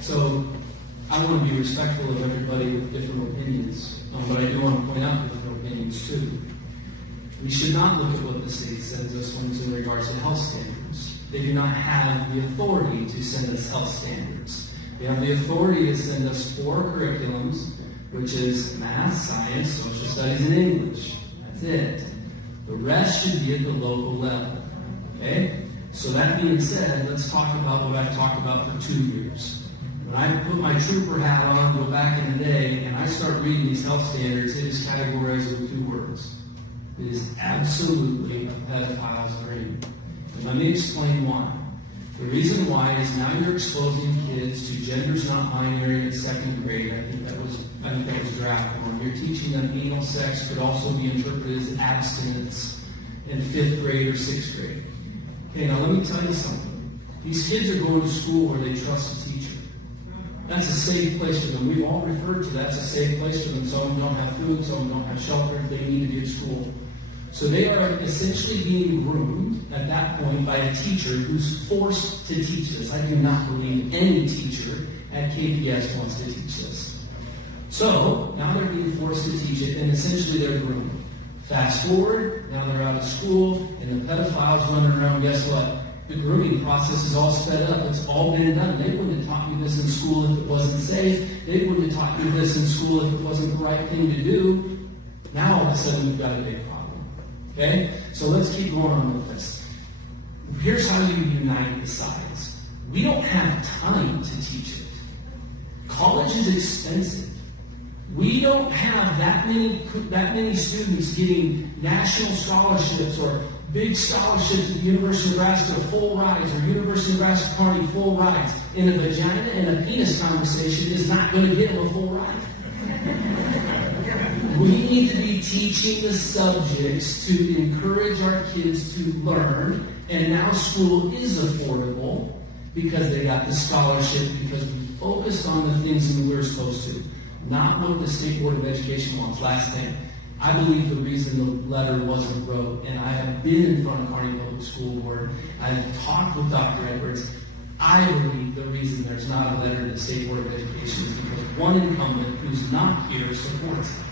So I want to be respectful of everybody with different opinions, but I do want to point out different opinions too. We should not look at what the state sends us when it's in regards to health standards. They do not have the authority to send us health standards. They have the authority to send us 4 curriculums, which is math, science, social studies, and English. That's it. The rest should be at the local level. Okay? So that being said, let's talk about what I've talked about for 2 years. When I put my trooper hat on, go back in the day, and I start reading these health standards, it is categorized with 2 words. It is absolutely a pedophile's dream. And let me explain why. The reason why is now you're exposing kids to genders not binary in 2nd grade. I think that was draft 1. You're teaching them anal sex could also be interpreted as abstinence in 5th grade or 6th grade. Okay, now let me tell you something. These kids are going to school where they trust a teacher. That's a safe place for them. We've all referred to that's a safe place for them. Some of them don't have food, some of them don't have shelter, they need to be at school. So they are essentially being groomed at that point by a teacher who's forced to teach this. I do not believe any teacher at KPS wants to teach this. So now they're being forced to teach it, and essentially they're groomed. Fast forward, now they're out of school, and the pedophiles running around. Guess what? The grooming process is all sped up. It's all been done. They wouldn't have taught you this in school if it wasn't safe. They wouldn't have taught you this in school if it wasn't the right thing to do. Now all of a sudden we've got a big problem. Okay? So let's keep going on with this. Here's how you unite the sides. We don't have time to teach it. College is expensive. We don't have that many students getting national scholarships or big scholarships at the University of Nebraska full rides or University of Nebraska Carnegie full rides. And a vagina and a penis conversation is not going to get them a full ride. We need to be teaching the subjects to encourage our kids to learn, and now school is affordable because they got the scholarship, because we focused on the things that we were supposed to, not what the State Board of Education wants. Last thing, I believe the reason the letter wasn't wrote, and I have been in front of Kearney Public School Board, I've talked with Dr. Edwards, I believe the reason there's not a letter to the State Board of Education is because one incumbent who's not here supports it.